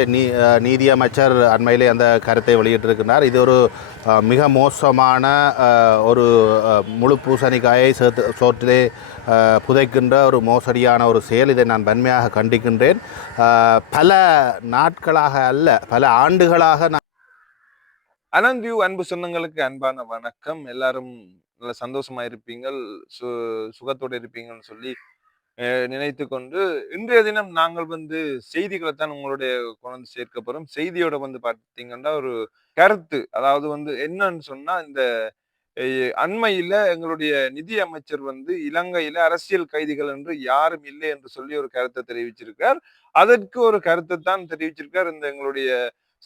இந்த நீ நீதியமைச்சர் அண்மையிலே அந்த கருத்தை வெளியிட்டிருக்கிறார். இது ஒரு மிக மோசமான ஒரு முழு பூசணிக்காயை சேர்த்து சோற்றிலே புதைக்கின்ற ஒரு மோசடியான ஒரு செயல் இதை நான் வன்மையாக கண்டிக்கின்றேன். பல நாட்களாக அல்ல பல ஆண்டுகளாக நான் அனந்தியூ அன்பு சொந்தங்களுக்கு அன்பான வணக்கம். எல்லாரும் நல்ல சந்தோஷமா இருப்பீங்கள் சு சுகத்தோடு இருப்பீங்கன்னு சொல்லி நினைத்து கொண்டு இன்றைய தினம் நாங்கள் வந்து செய்திகளை தான் உங்களுடைய கொண்டு சேர்க்க போறோம். செய்தியோட வந்து பார்த்தீங்கன்னா ஒரு கருத்து. அதாவது வந்து என்னன்னு சொன்னா இந்த அண்மையில எங்களுடைய நிதி அமைச்சர் வந்து இலங்கையில அரசியல் கைதிகள் என்று யாரும் இல்லை என்று சொல்லி ஒரு கருத்தை தெரிவிச்சிருக்கார். அதற்கு ஒரு கருத்தை தான் தெரிவிச்சிருக்கார். இந்த எங்களுடைய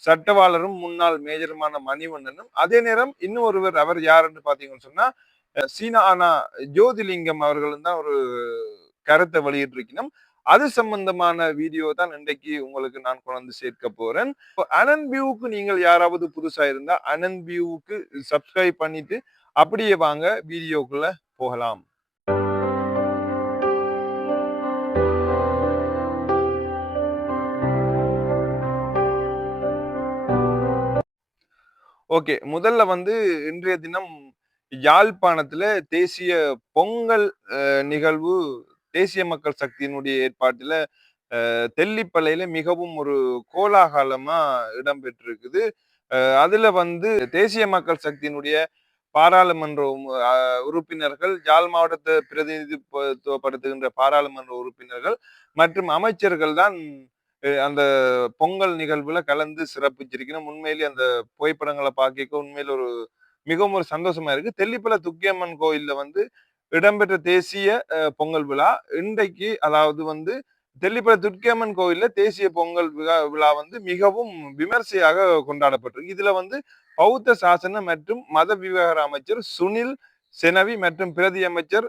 சட்டவாளரும் முன்னாள் மேஜருமான மணிவண்ணனும். அதே நேரம் இன்னும் ஒருவர் அவர் யாருன்னு பாத்தீங்கன்னு சொன்னா சீனா ஆனா ஜோதிலிங்கம் அவர்களும் தான் ஒரு கருத்தை வெளியிட்டிருக்கணும். அது சம்பந்தமான வீடியோ தான் இன்றைக்கு உங்களுக்கு நான் கொண்டு சேர்க்க போறேன். அனந்த் வியூவுக்கு நீங்கள் யாராவது புதுசா இருந்தா அனந்த் வியூவுக்கு சப்ஸ்கிரைப் பண்ணிட்டு அப்படியே வாங்க வீடியோக்குள்ள போகலாம். ஓகே முதல்ல வந்து இன்றைய தினம் யாழ்ப்பாணத்துல தேசிய பொங்கல் அஹ், நிகழ்வு தேசிய மக்கள் சக்தியினுடைய ஏற்பாட்டில் அஹ், தெல்லிப்பள்ளையில மிகவும் ஒரு கோலாகலமா இடம்பெற்றிருக்குது. அதுல வந்து தேசிய மக்கள் சக்தியினுடைய பாராளுமன்ற உறுப்பினர்கள் யாழ் மாவட்டத்தை பிரதிநிதித்துவப்படுத்துகின்ற பாராளுமன்ற உறுப்பினர்கள் மற்றும் அமைச்சர்கள் தான் அந்த பொங்கல் நிகழ்வுல கலந்து சிறப்பிச்சிருக்கணும். உண்மையிலேயே அந்த புகைப்படங்களை பார்க்க உண்மையில ஒரு மிகவும் ஒரு சந்தோஷமா இருக்கு. தெல்லிப்பல துக்கியம்மன் கோயில்ல வந்து இடம்பெற்ற தேசிய பொங்கல் விழா. இன்றைக்கு அதாவது வந்து தெல்லிப்பட துர்க்கியம்மன் கோயில்ல தேசிய பொங்கல் விழா விழா வந்து மிகவும் விமர்சையாக கொண்டாடப்பட்டிருக்கு. இதுல வந்து பௌத்த சாசன மற்றும் மத விவகார அமைச்சர் சுனில் செனவி மற்றும் பிரதி அமைச்சர்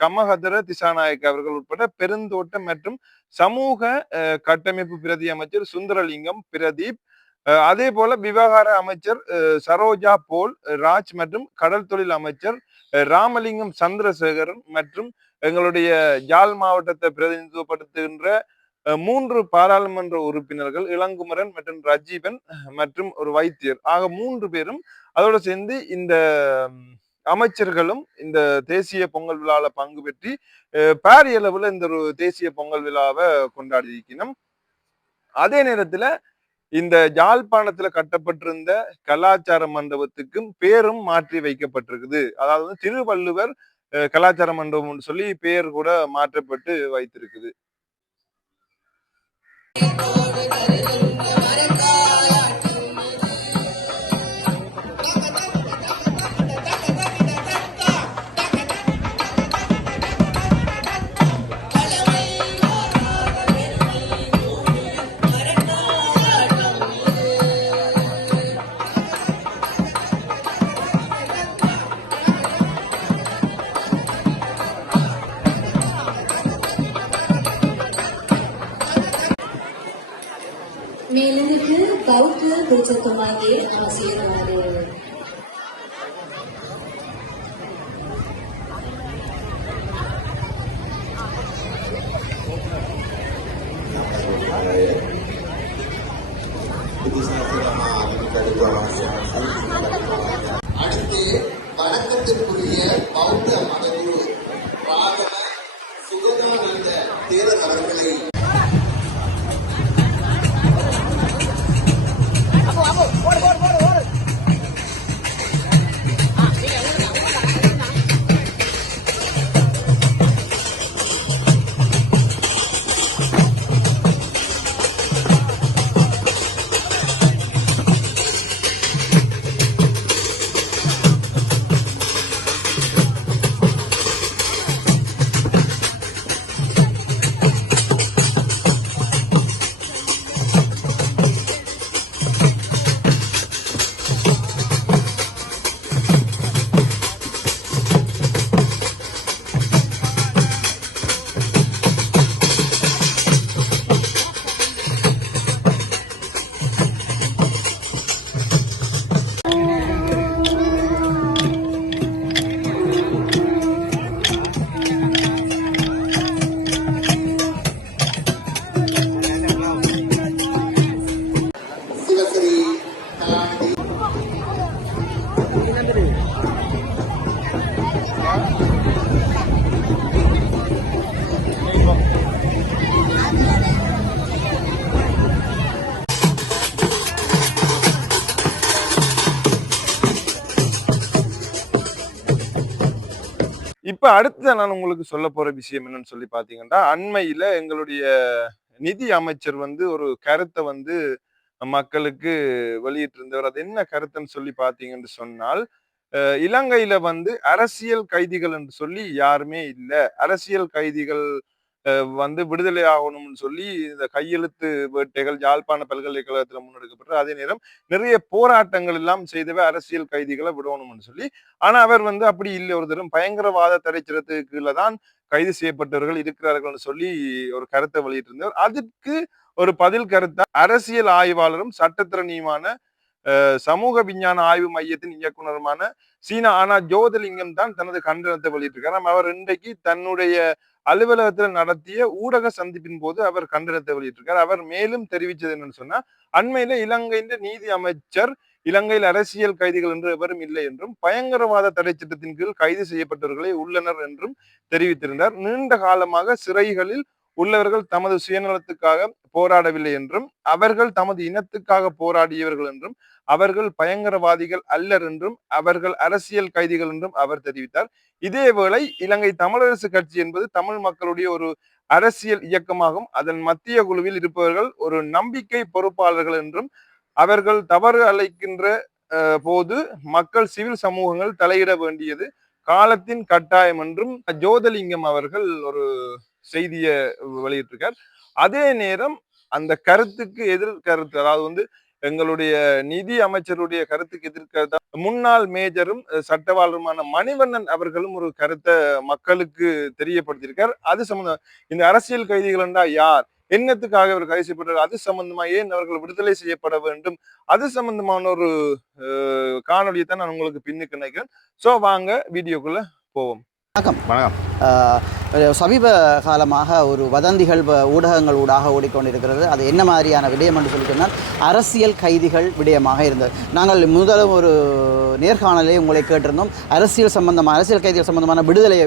கமஹதர திசாநாயக் அவர்கள் உட்பட பெருந்தோட்டம் மற்றும் சமூக கட்டமைப்பு பிரதி அமைச்சர் சுந்தரலிங்கம் பிரதீப் அதே போல விவகார அமைச்சர் சரோஜா போல் ராஜ் மற்றும் கடல் தொழில் அமைச்சர் அஹ், ராமலிங்கம் சந்திரசேகரன் மற்றும் எங்களுடைய யாழ் மாவட்டத்தை பிரதிநிதித்துவப்படுத்துகின்ற மூன்று பாராளுமன்ற உறுப்பினர்கள் இளங்குமரன் மற்றும் ரஜீவன் மற்றும் ஒரு வைத்தியர். ஆக மூன்று பேரும் அதோட சேர்ந்து இந்த அமைச்சர்களும் இந்த தேசிய பொங்கல் விழால பங்கு பெற்றி அஹ், பாரிய அளவுல இந்த ஒரு தேசிய பொங்கல் விழாவை கொண்டாடி இருக்கணும் அதே நேரத்துல இந்த ஜாழ்ப்பாணத்துல கட்டப்பட்டிருந்த கலாச்சார மண்டபத்துக்கும் பேரும் மாற்றி வைக்கப்பட்டிருக்குது. அதாவது வந்து திருவள்ளுவர் கலாச்சார மண்டபம்னு சொல்லி பேர் கூட மாற்றப்பட்டு வைத்திருக்குது. அடுத்து இப்போ அடுத்து நான் உங்களுக்கு சொல்ல போகிற விஷயம் என்னன்னு சொல்லி பார்த்தீங்கன்னா அண்மையில் எங்களுடைய நிதி அமைச்சர் வந்து ஒரு கருத்தை வந்து மக்களுக்கு வெளியிட்டிருந்தவர். அது என்ன கருத்துன்னு சொல்லி பார்த்தீங்கன்னு சொன்னால் இலங்கையில் இலங்கையில வந்து அரசியல் கைதிகள் என்று சொல்லி யாருமே இல்லை. அரசியல் கைதிகள் வந்து விடுதலை ஆகணும்னு சொல்லி இந்த கையெழுத்து வேட்டைகள் யாழ்ப்பாண பல்கலைக்கழகத்தில் முன்னெடுக்கப்பட்டு அதே நேரம் நிறைய போராட்டங்கள் எல்லாம் செய்தவை அரசியல் கைதிகளை விடணும்னு சொல்லி ஆனா அவர் வந்து அப்படி இல்லை. ஒரு தரும் பயங்கரவாத தடைச்சட்டத்துக்கு கீழே தான் கைது செய்யப்பட்டவர்கள் இருக்கிறார்கள்னு சொல்லி ஒரு கருத்தை வெளியிட்டிருந்தார் அதற்கு ஒரு பதில் கருத்தா அரசியல் ஆய்வாளரும் சட்டத்திறனியுமான சமூக விஞ்ஞான ஆய்வு மையத்தின் இயக்குனருமான சீனா ஆனா ஜோதிலிங்கம் தான் தனது கண்டனத்தை வெளியிட்டிருக்கார். அவர் இன்றைக்கு தன்னுடைய அலுவலகத்தில் நடத்திய ஊடக சந்திப்பின் போது அவர் கண்டனத்தை வெளியிட்டிருக்கார். அவர் மேலும் தெரிவித்தது என்னன்னு சொன்னா அண்மையில இலங்கையின் நீதி அமைச்சர் இலங்கையில் அரசியல் கைதிகள் என்று எவரும் இல்லை என்றும் பயங்கரவாத தடை சட்டத்தின் கீழ் கைது செய்யப்பட்டவர்களே உள்ளனர் என்றும் தெரிவித்திருந்தார். நீண்ட காலமாக சிறைகளில் உள்ளவர்கள் தமது சுயநலத்துக்காக போராடவில்லை என்றும் அவர்கள் தமது இனத்துக்காக போராடியவர்கள் என்றும் அவர்கள் பயங்கரவாதிகள் அல்லர் என்றும் அவர்கள் அரசியல் கைதிகள் என்றும் அவர் தெரிவித்தார். இதேவேளை இலங்கை தமிழரசு கட்சி என்பது தமிழ் மக்களுடைய ஒரு அரசியல் இயக்கமாகும். அதன் மத்திய குழுவில் இருப்பவர்கள் ஒரு நம்பிக்கை பொறுப்பாளர்கள் என்றும் அவர்கள் தவறு அழைக்கின்ற அஹ், போது மக்கள் சிவில் சமூகங்கள் தலையிட வேண்டியது காலத்தின் கட்டாயம் என்றும் ஜோதலிங்கம் அவர்கள் ஒரு செய்தியை வெளியிட்டிருக்கார். அதே நேரம் அந்த கருத்துக்கு எதிர் கருத்து அதாவது வந்து எங்களுடைய நிதி அமைச்சருடைய கருத்துக்கு எதிர்க்கிறதா முன்னாள் மேஜரும் சட்டவாளருமான மணிவண்ணன் அவர்களும் ஒரு கருத்தை மக்களுக்கு தெரியப்படுத்தியிருக்கார். அது சம்பந்தம் இந்த அரசியல் கைதிகள் என்றா யார்? என்னத்துக்காக இவர் கைது செய்யப்பட்டார்? அது சம்பந்தமா ஏன் அவர்கள் விடுதலை செய்யப்பட வேண்டும்? அது சம்பந்தமான ஒரு அஹ், காணொளியை தான் நான் உங்களுக்கு பின்னுக்கு நினைக்கிறேன் சோ வாங்க வீடியோக்குள்ள போவோம். வணக்கம். ஆஹ் சமீப காலமாக ஒரு வதந்திகள் ஊடகங்கள் ஊடாக ஓடிக்கொண்டிருக்கிறது. அது என்ன மாதிரியான விடயம் என்று சொல்லி சொன்னால் அரசியல் கைதிகள் விடயமாக இருந்தது. நாங்கள் முதலும் ஒரு நேர்காணலை உங்களை கேட்டிருந்தோம். அரசியல் சம்பந்தமான அரசியல் கைதிகள் சம்பந்தமான விடுதலையை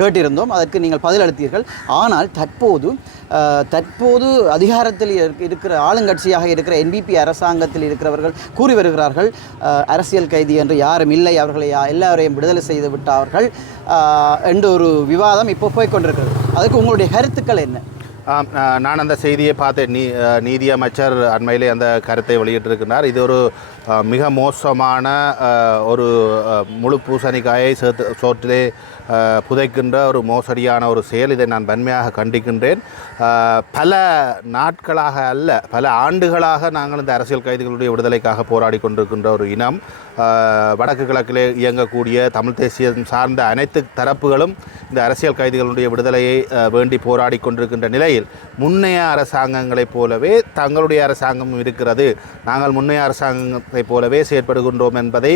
கேட்டிருந்தோம். அதற்கு நீங்கள் பதிலளித்தீர்கள். ஆனால் தற்போது தற்போது அதிகாரத்தில் இருக்கிற ஆளுங்கட்சியாக இருக்கிற என்பிபி அரசாங்கத்தில் இருக்கிறவர்கள் கூறி வருகிறார்கள். அரசியல் கைதி என்று யாரும் இல்லை. அவர்களை யா- எல்லாரையும் விடுதலை செய்து விட்டார்கள். என்ற ஒரு விவாதம் இப்போ போய்கொண்டிருக்கிறது அதுக்கு உங்களுடைய கருத்துக்கள் என்ன? நான் அந்த செய்தியை பார்த்தேன். நீ நீதியமைச்சர் நீதி அமைச்சர் அண்மையிலே அந்த கருத்தை வெளியிட்டிருக்கிறார். இது ஒரு மிக மோசமான ஒரு முழு பூசணிக்காயை சேர்த்து சோற்றிலே புதைக்கின்ற ஒரு மோசடியான ஒரு செயல் இதை நான் வன்மையாக கண்டிக்கின்றேன். பல நாட்களாக அல்ல பல ஆண்டுகளாக நாங்கள் இந்த அரசியல் கைதிகளுடைய விடுதலைக்காக போராடி கொண்டிருக்கின்ற ஒரு இனம். வடக்கு கிழக்கிலே இயங்கக்கூடிய தமிழ் தேசியம் சார்ந்த அனைத்து தரப்புகளும் இந்த அரசியல் கைதிகளுடைய விடுதலையை வேண்டி போராடி கொண்டிருக்கின்ற நிலையில் முன்னைய அரசாங்கங்களைப் போலவே தங்களுடைய அரசாங்கம் இருக்கிறது. நாங்கள் முன்னைய அரசாங்கத்தைப் போலவே செயற்படுகின்றோம் என்பதை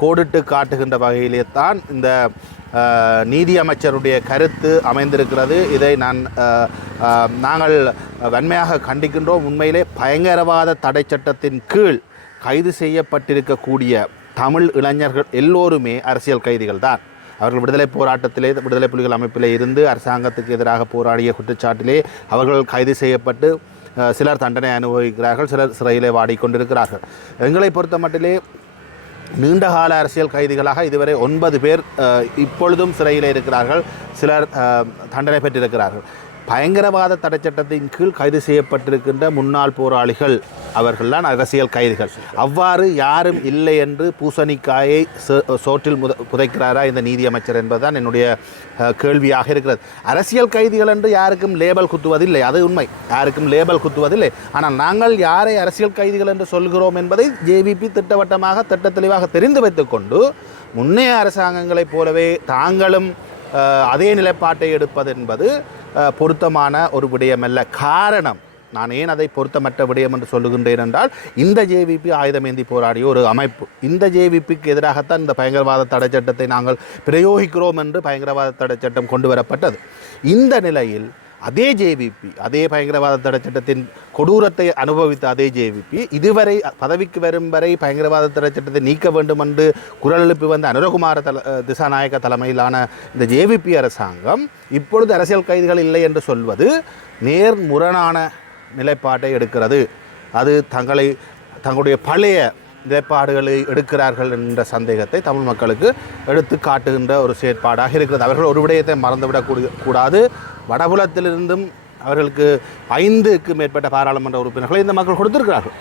கோடிட்டு காட்டுகின்ற வகையிலே தான் இந்த நீதி அமைச்சருடைய கருத்து அமைந்திருக்கிறது. இதை நான் நாங்கள் வன்மையாக கண்டிக்கின்றோம். உண்மையிலே பயங்கரவாத தடை சட்டத்தின் கீழ் கைது செய்யப்பட்டிருக்கக்கூடிய தமிழ் இளைஞர்கள் எல்லோருமே அரசியல் கைதிகள் தான் அவர்கள் விடுதலை போராட்டத்திலே விடுதலை புலிகள் அமைப்பிலே இருந்து அரசாங்கத்துக்கு எதிராக போராடிய குற்றச்சாட்டிலே அவர்கள் கைது செய்யப்பட்டு சிலர் தண்டனை அனுபவிக்கிறார்கள் சிலர் சிறையிலே வாடிக்கொண்டிருக்கிறார்கள். எங்களை பொறுத்த மட்டிலே நீண்டகால அரசியல் கைதிகளாக இதுவரை ஒன்பது பேர் இப்பொழுதும் சிறையில் இருக்கிறார்கள். சிலர் தண்டனை பெற்றிருக்கிறார்கள். பயங்கரவாத தடை சட்டத்தின் கீழ் கைது செய்யப்பட்டிருக்கின்ற முன்னாள் போராளிகள் அவர்கள்தான் அரசியல் கைதிகள். அவ்வாறு யாரும் இல்லை என்று பூசணிக்காயை சோ- சோற்றில் முத புதைக்கிறாரா இந்த நீதி அமைச்சர் என்பதுதான் என்னுடைய கேள்வியாக இருக்கிறது. அரசியல் கைதிகள் என்று யாருக்கும் லேபல் குத்துவதில்லை அது உண்மை. யாருக்கும் லேபல் குத்துவதில்லை. ஆனால் நாங்கள் யாரை அரசியல் கைதிகள் என்று சொல்கிறோம் என்பதை ஜேவிபி திட்டவட்டமாக திட்ட தெளிவாக தெரிந்து வைத்துக்கொண்டு முன்னைய அரசாங்கங்களைப் போலவே தாங்களும் அதே நிலைப்பாட்டை எடுப்பது என்பது பொருத்தமான ஒரு விடயமல்ல. காரணம் நான் ஏன் அதை பொருத்தமற்ற விடயம் என்று சொல்லுகின்றேன் என்றால் இந்த ஜேவிபி ஆயுதமேந்தி போராடிய ஒரு அமைப்பு. இந்த ஜேவிபிக்கு எதிராகத்தான் இந்த பயங்கரவாத தடை சட்டத்தை நாங்கள் பிரயோகிக்கிறோம் என்று பயங்கரவாத தடை சட்டம் கொண்டு வரப்பட்டது. இந்த நிலையில் அதே ஜேவிபி அதே பயங்கரவாத தடை சட்டத்தின் கொடூரத்தை அனுபவித்த அதே ஜேவிபி இதுவரை பதவிக்கு வரும் வரை பயங்கரவாத தடை சட்டத்தை நீக்க வேண்டும் என்று குரல் எழுப்பி வந்த அனுரகுமார தல திசாநாயக்க தலைமையிலான இந்த ஜேவிபி அரசாங்கம் இப்பொழுது அரசியல் கைதிகள் இல்லை என்று சொல்வது நேர்முரணான நிலைப்பாட்டை எடுக்கிறது. அது தங்களை தங்களுடைய பழைய நிலைப்பாடுகளை எடுக்கிறார்கள் என்ற சந்தேகத்தை தமிழ் மக்களுக்கு எடுத்து காட்டுகின்ற ஒரு செயற்பாடாக இருக்கிறது. அவர்கள் ஒரு விடயத்தை மறந்துவிடக்கூடிய கூடாது. வடபுலத்திலிருந்தும் அவர்களுக்கு ஐந்துக்கு மேற்பட்ட பாராளுமன்ற உறுப்பினர்களை இந்த மக்கள் கொடுத்திருக்கிறார்கள்.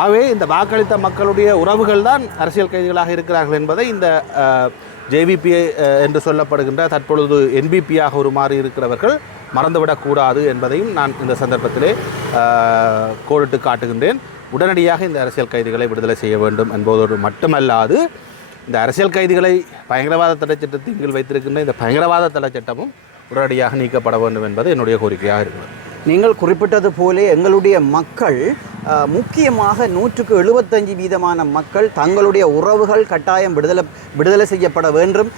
ஆகவே இந்த வாக்களித்த மக்களுடைய உறவுகள் தான் அரசியல் கைதிகளாக இருக்கிறார்கள் என்பதை இந்த ஜேவிபி என்று சொல்லப்படுகின்ற தற்பொழுது என்பிபியாக உருமாறி இருக்கிறவர்கள் மறந்துவிடக்கூடாது என்பதையும் நான் இந்த சந்தர்ப்பத்திலே கோடிட்டு காட்டுகின்றேன். உடனடியாக இந்த அரசியல் கைதிகளை விடுதலை செய்ய வேண்டும் என்பதோடு மட்டுமல்லாது இந்த அரசியல் கைதிகளை பயங்கரவாத தடை சட்டத்தின் கீழ் வைத்திருக்கின்ற இந்த பயங்கரவாத தடை சட்டமும் உடனடியாக நீக்கப்பட வேண்டும் என்பது என்னுடைய கோரிக்கையாக இருக்கிறது. நீங்கள் குறிப்பிட்டது போலே எங்களுடைய மக்கள் முக்கியமாக நூற்றுக்கு எழுபத்தஞ்சு வீதமான மக்கள் தங்களுடைய உறவுகள் கட்டாயம் விடுதலை விடுதலை செய்யப்பட வேண்டும்.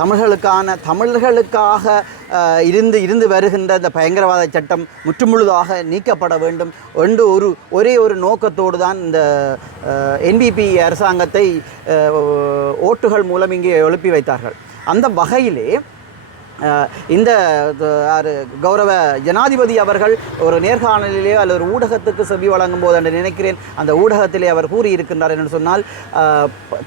தமிழர்களுக்கான தமிழர்களுக்காக இருந்து இருந்து வருகின்ற இந்த பயங்கரவாத சட்டம் முற்றுமுழுதாக நீக்கப்பட வேண்டும். என்று ஒரு ஒரே ஒரு நோக்கத்தோடு தான் இந்த என்பிபி அரசாங்கத்தை ஓட்டுகள் மூலம் இங்கே எழுப்பி வைத்தார்கள். அந்த வகையிலே இந்த த- யாரு கௌரவ ஜனாதிபதி அவர்கள் ஒரு நேர்காணலிலேயோ அல்லது ஒரு ஊடகத்துக்கு செவி வழங்கும் போது என்று நினைக்கிறேன். அந்த ஊடகத்திலே அவர் கூறியிருக்கின்றார் என்று சொன்னால்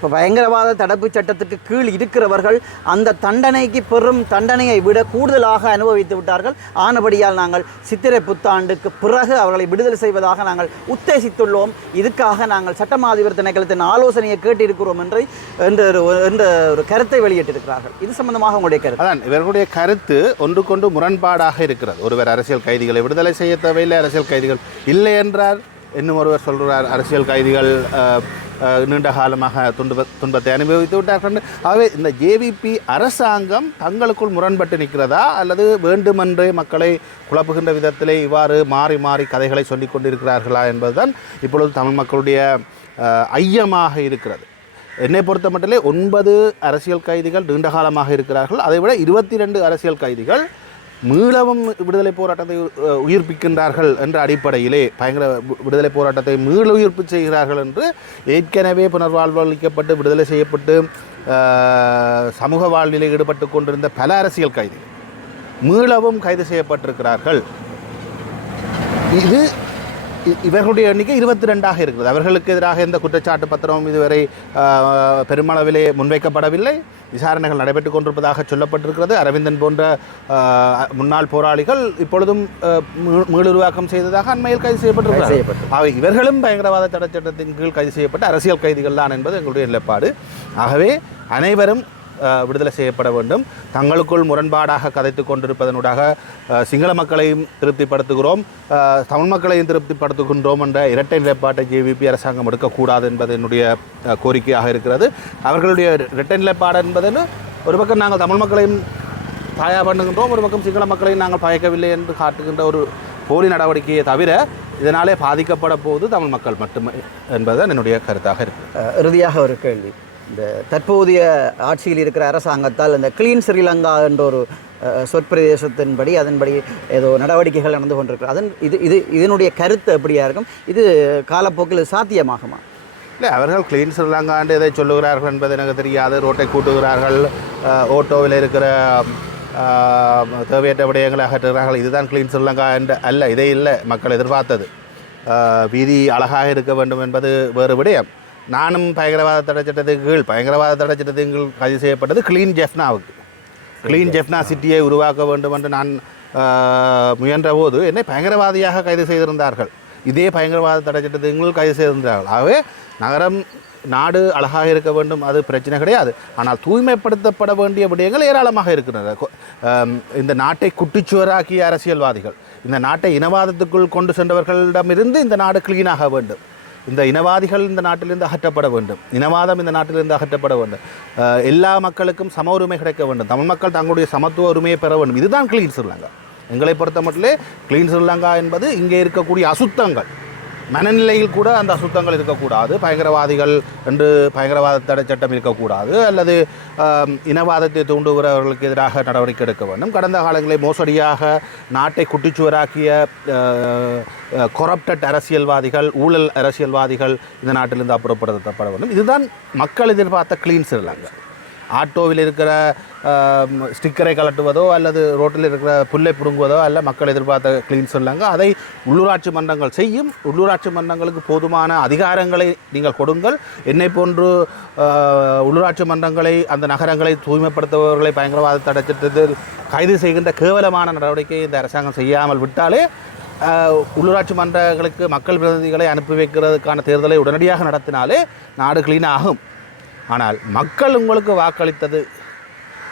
பயங்கரவாத தடுப்பு சட்டத்துக்கு கீழ் இருக்கிறவர்கள் அந்த தண்டனைக்கு பெரும் தண்டனையை விட கூடுதலாக அனுபவித்து விட்டார்கள். ஆனபடியால் நாங்கள் சித்திரை புத்தாண்டுக்கு பிறகு அவர்களை விடுதலை செய்வதாக நாங்கள் உத்தேசித்துள்ளோம். இதுக்காக நாங்கள் சட்டமாதிபர் திணைக்களத்தின் ஆலோசனையை கேட்டிருக்கிறோம் என்று என்ற ஒரு- என்ற ஒரு கருத்தை வெளியிட்டிருக்கிறார்கள். இது சம்பந்தமாக உங்களுடைய கருத்து. அதான் இவர்களுடைய கருத்து ஒன்றுக்கொண்டு முரண்பாடாக இருக்கிறது. ஒருவர் அரசியல் கைதிகளை விடுதலை செய்ய தேவையில்லை அரசியல் கைதிகள் இல்லை என்றார். இன்னும் ஒருவர் சொல்கிறார் அரசியல் கைதிகள் நீண்ட காலமாக துன்ப துன்பத்தை அனுபவித்து விட்டார்கள் ஆகவே இந்த ஜேவிபி அரசாங்கம் தங்களுக்குள் முரண்பட்டு நிற்கிறதா? அல்லது வேண்டுமென்றே மக்களை குழப்புகின்ற விதத்திலே இவ்வாறு மாறி மாறி கதைகளை சொல்லிக் கொண்டிருக்கிறார்களா என்பதுதான் இப்பொழுது தமிழ் மக்களுடைய ஐயமாக இருக்கிறது. என்னை பொறுத்த மட்டிலே ஒன்பது அரசியல் கைதிகள் நீண்ட காலமாக இருக்கிறார்கள். அதைவிட இருபத்தி ரெண்டு அரசியல் கைதிகள் மீளவும் விடுதலை போராட்டத்தை உயிர்ப்பிக்கின்றார்கள் என்ற அடிப்படையிலே பயங்கர விடுதலை போராட்டத்தை மீள உயிர்ப்பு செய்கிறார்கள் என்று ஏற்கனவே புனர்வாழ்வு அளிக்கப்பட்டு விடுதலை செய்யப்பட்டு சமூக வாழ்விலே ஈடுபட்டு கொண்டிருந்த பல அரசியல் கைதிகள் மீளவும் கைது செய்யப்பட்டிருக்கிறார்கள். இது இவர்களுடைய எண்ணிக்கை இருபத்தி ரெண்டாக இருக்கிறது. அவர்களுக்கு எதிராக எந்த குற்றச்சாட்டு பத்திரமும் இதுவரை பெருமளவிலே முன்வைக்கப்படவில்லை. விசாரணைகள் நடைபெற்றுக் கொண்டிருப்பதாக சொல்லப்பட்டிருக்கிறது. அரவிந்தன் போன்ற முன்னாள் போராளிகள் இப்பொழுதும் மீளுருவாக்கம் செய்ததாக அண்மையில் கைது செய்யப்பட்டிருக்கிறார்கள். செய்யப்பட்டு. அவை இவர்களும் பயங்கரவாத தடை சட்டத்தின் கீழ் கைது செய்யப்பட்ட அரசியல் கைதிகள் தான் என்பது எங்களுடைய நிலைப்பாடு. ஆகவே அனைவரும் விடுதலை செய்யப்பட வேண்டும். தங்களுக்குள் முரண்பாடாக கதைத்து கொண்டிருப்பதனூடாக சிங்கள மக்களையும் திருப்திப்படுத்துகிறோம். தமிழ் மக்களையும் திருப்திப்படுத்துகின்றோம் என்ற இரட்டை நிலைப்பாட்டை ஜேவிபி அரசாங்கம் எடுக்கக்கூடாது என்பது என்னுடைய கோரிக்கையாக இருக்கிறது. அவர்களுடைய இரட்டை நிலைப்பாடு என்பதுன்னு ஒரு பக்கம் நாங்கள் தமிழ் மக்களையும் பாயா பண்ணுகின்றோம் ஒரு பக்கம் சிங்கள மக்களையும் நாங்கள் பயக்கவில்லை என்று காட்டுகின்ற ஒரு போலி நடவடிக்கையை தவிர இதனாலே பாதிக்கப்பட போது தமிழ் மக்கள் மட்டுமே என்பதுதான் என்னுடைய கருத்தாக இருக்கு இறுதியாக ஒரு கேள்வி. இந்த தற்போதைய ஆட்சியில் இருக்கிற அரசாங்கத்தால் இந்த கிளீன் ஸ்ரீலங்கா என்ற ஒரு சொற்பிரதேசத்தின்படி அதன்படி ஏதோ நடவடிக்கைகள் நடந்து கொண்டிருக்கு அதன் இது இது இதனுடைய கருத்து எப்படியா இருக்கும்? இது காலப்போக்கில் சாத்தியமாகுமா? இல்லை அவர்கள் கிளீன் ஸ்ரீலங்காண்டு எதை சொல்லுகிறார்கள் என்பது எனக்கு தெரியாது. ரோட்டை கூட்டுகிறார்கள் ஓட்டோவில் இருக்கிற தேவையற்ற விடயங்களை அகற்றுகிறார்கள். இதுதான் கிளீன் ஸ்ரீலங்கா என்று அல்ல இதே இல்லை மக்கள் எதிர்பார்த்தது. வீதி அழகாக இருக்க வேண்டும் என்பது வேறு விடயம். நானும் பயங்கரவாத தடை சட்டத்துக்கு கீழ் பயங்கரவாத தடை சட்டத்தின் கீழ் கைது செய்யப்பட்டது கிளீன் ஜெஃப்னாவுக்கு கிளீன் ஜெஃப்னா சிட்டியை உருவாக்க வேண்டும் என்று நான் ஆஹ், முயன்ற போது என்னை பயங்கரவாதியாக கைது செய்திருந்தார்கள். இதே பயங்கரவாத தடை சட்டத்தின் கைது செய்திருந்தார்கள். ஆகவே நகரம் நாடு அழகாக இருக்க வேண்டும் அது பிரச்சனை கிடையாது. ஆனால் தூய்மைப்படுத்தப்பட வேண்டிய விடயங்கள் ஏராளமாக இருக்கின்றன. இந்த நாட்டை குட்டிச்சுவராக்கிய அரசியல்வாதிகள் இந்த நாட்டை இனவாதத்துக்குள் கொண்டு சென்றவர்களிடமிருந்து இந்த நாடு கிளீனாக வேண்டும். இந்த இனவாதிகள் இந்த நாட்டிலிருந்து அகற்றப்பட வேண்டும். இனவாதம் இந்த நாட்டிலிருந்து அகற்றப்பட வேண்டும். எல்லா மக்களுக்கும் சம உரிமை கிடைக்க வேண்டும். தமிழ் மக்கள் தங்களுடைய சமத்துவ உரிமையை பெற வேண்டும். இதுதான் கிளீன் ஸ்ரீலங்கா. எங்களை பொறுத்த மட்டிலே கிளீன் ஸ்ரீலங்கா என்பது இங்கே இருக்கக்கூடிய அசுத்தங்கள். மனநிலையில் கூட அந்த அசுத்தங்கள் இருக்கக்கூடாது. பயங்கரவாதிகள் என்று பயங்கரவாத தடை சட்டம் இருக்கக்கூடாது. அல்லது இனவாதத்தை தூண்டுகிறவர்களுக்கு எதிராக நடவடிக்கை எடுக்க வேண்டும். கடந்த காலங்களில் மோசடியாக நாட்டை குட்டிச்சுவராக்கிய கொரப்டட் அரசியல்வாதிகள் ஊழல் அரசியல்வாதிகள் இந்த நாட்டிலிருந்து அப்புறப்படுத்தப்பட வேண்டும். இதுதான் மக்கள் எதிர்பார்த்த கிளீன் ஸ்ரீலங்கா ஆட்டோவில் இருக்கிற ஸ்டிக்கரை கலட்டுவதோ அல்லது ரோட்டில் இருக்கிற புல்லை பிடுங்குவதோ அல்ல மக்கள் எதிர்பார்த்த க்ளீன் சொல்லாங்க. அதை உள்ளூராட்சி மன்றங்கள் செய்யும். உள்ளூராட்சி மன்றங்களுக்கு போதுமான அதிகாரங்களை நீங்கள் கொடுங்கள். என்னை போன்று உள்ளூராட்சி மன்றங்களை அந்த நகரங்களை தூய்மைப்படுத்துபவர்களை பயங்கரவாத தடைச்சட்டத்தில் கைது செய்கின்ற கேவலமான நடவடிக்கையை இந்த அரசாங்கம் செய்யாமல் விட்டாலே உள்ளூராட்சி மன்றங்களுக்கு மக்கள் பிரதிநிதிகளை அனுப்பி வைக்கிறதுக்கான தேர்தலை உடனடியாக நடத்தினாலே நாடு க்ளீன் ஆகும். ஆனால் மக்கள் உங்களுக்கு வாக்களித்தது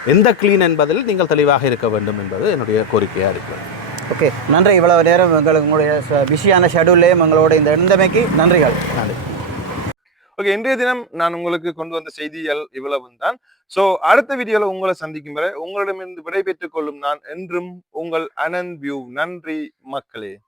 எந்த க்ளீன் என்பதில் நீங்கள் தெளிவாக இருக்க வேண்டும் என்பது என்னுடைய கோரிக்கையாக இருக்கிறது. ஓகே நன்றி. இவ்வளவு நேரம் ச- பிஸியான ஷெடியூல்லையும் எங்களோட இந்த இருந்தமைக்கு நன்றிகள். நன்றி. ஓகே இன்றைய தினம் நான் உங்களுக்கு கொண்டு வந்த செய்திகள் இவ்வளவு தான் சோ அடுத்த வீடியோல உங்களை சந்திக்கும் வரை உங்களிடமிருந்து விடைபெற்றுக் கொள்ளும் நான் என்றும் உங்கள் அனந்த் வியூ நன்றி மக்களே.